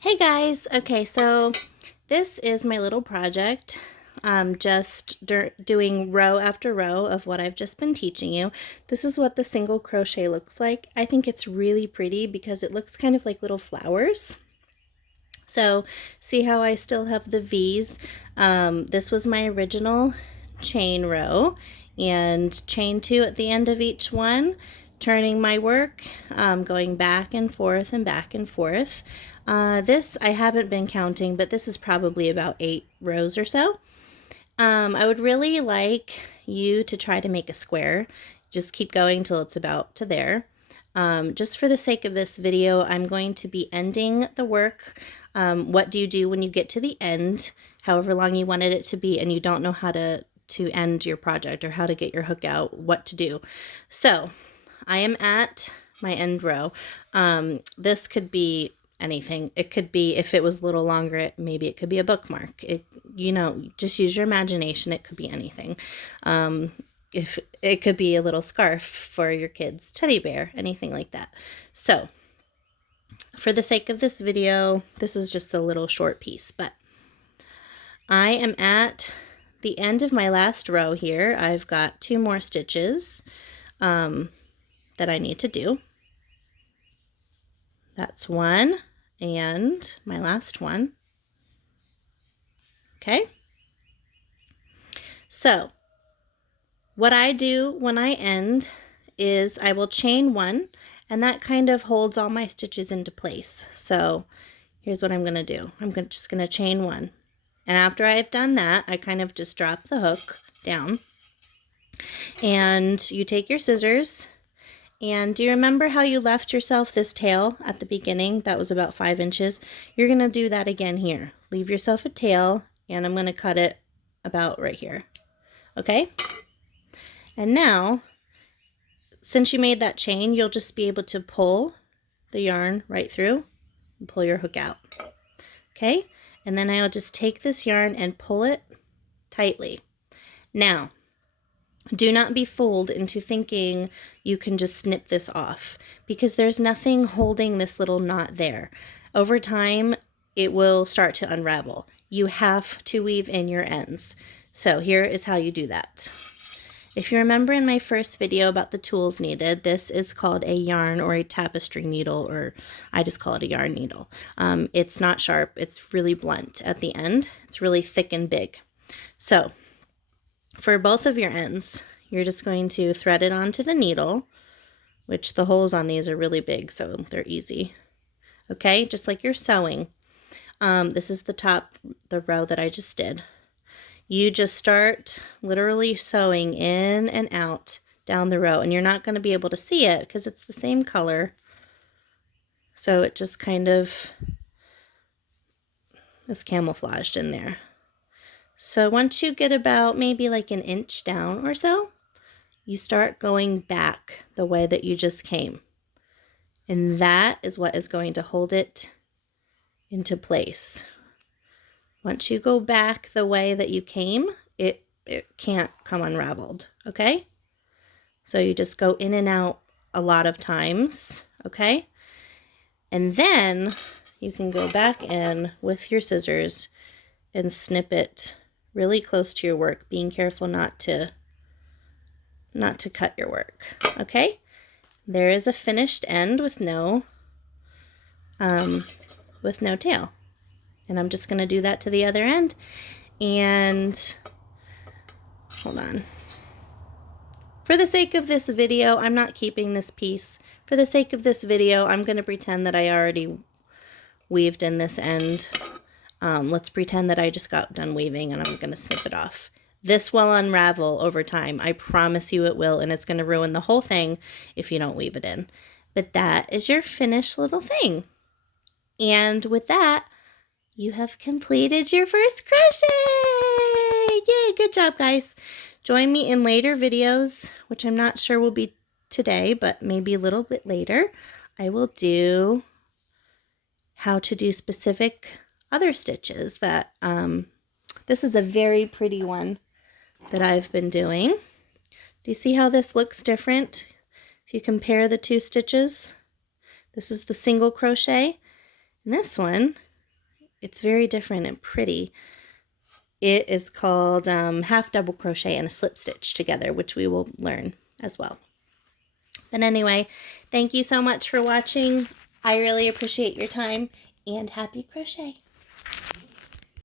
Hey guys, okay, so this is my little project. Just doing row after row of what I've just been teaching you. This is what the single crochet looks like. I think it's really pretty because it looks kind of like little flowers. So see how I still have the V's? This was my original chain row, and chain 2 at the end of each one, turning my work, going back and forth and back and forth. This I haven't been counting, but this is probably about 8 rows or so. I would really like you to try to make a square. Just keep going till it's about to there. Just for the sake of this video, I'm going to be ending the work. What do you do when you get to the end, however long you wanted it to be, and you don't know how to end your project or how to get your hook out, what to do. So I am at my end row. This could be anything. It could be, if it was a little longer, maybe it could be a bookmark. Just use your imagination. It could be anything. If it could be a little scarf for your kid's teddy bear, anything like that. So for the sake of this video, this is just a little short piece, but I am at the end of my last row here. I've got 2 more stitches that I need to do. That's one and my last one. Okay. So what I do when I end is I will chain 1, and that kind of holds all my stitches into place. So here's what I'm going to do. I'm just going to chain 1. And after I've done that, I kind of just drop the hook down. And you take your scissors. And do you remember how you left yourself this tail at the beginning? That was about 5 inches. You're going to do that again here. Leave yourself a tail, and I'm going to cut it about right here. Okay? And now, since you made that chain, you'll just be able to pull the yarn right through and pull your hook out. Okay? And then I'll just take this yarn and pull it tightly. Now, do not be fooled into thinking you can just snip this off, because there's nothing holding this little knot there. Over time, it will start to unravel. You have to weave in your ends. So here is how you do that. If you remember in my first video about the tools needed, this is called a yarn or a tapestry needle, or I just call it a yarn needle. It's not sharp, it's really blunt at the end. It's really thick and big. So for both of your ends, you're just going to thread it onto the needle, which the holes on these are really big, so they're easy. Okay, just like you're sewing. This is the row that I just did. You just start literally sewing in and out down the row, and you're not going to be able to see it because it's the same color. So it just kind of is camouflaged in there. So once you get about maybe like an inch down or so, you start going back the way that you just came. And that is what is going to hold it into place. Once you go back the way that you came, it can't come unraveled, okay? So you just go in and out a lot of times, okay? And then you can go back in with your scissors and snip it really close to your work, being careful not to cut your work, okay? There is a finished end with no tail. And I'm just going to do that to the other end. And hold on. For the sake of this video, I'm not keeping this piece. For the sake of this video, I'm going to pretend that I already weaved in this end. Let's pretend that I just got done weaving, and I'm going to snip it off. This will unravel over time. I promise you it will, and it's going to ruin the whole thing if you don't weave it in. But that is your finished little thing. And with that, you have completed your first crochet! Yay, good job, guys. Join me in later videos, which I'm not sure will be today, but maybe a little bit later. I will do how to do specific other stitches that, this is a very pretty one that I've been doing. Do you see how this looks different? If you compare the 2 stitches, this is the single crochet, and this one it's very different and pretty. It is called half double crochet and a slip stitch together, which we will learn as well. But anyway, thank you so much for watching. I really appreciate your time, and happy crochet.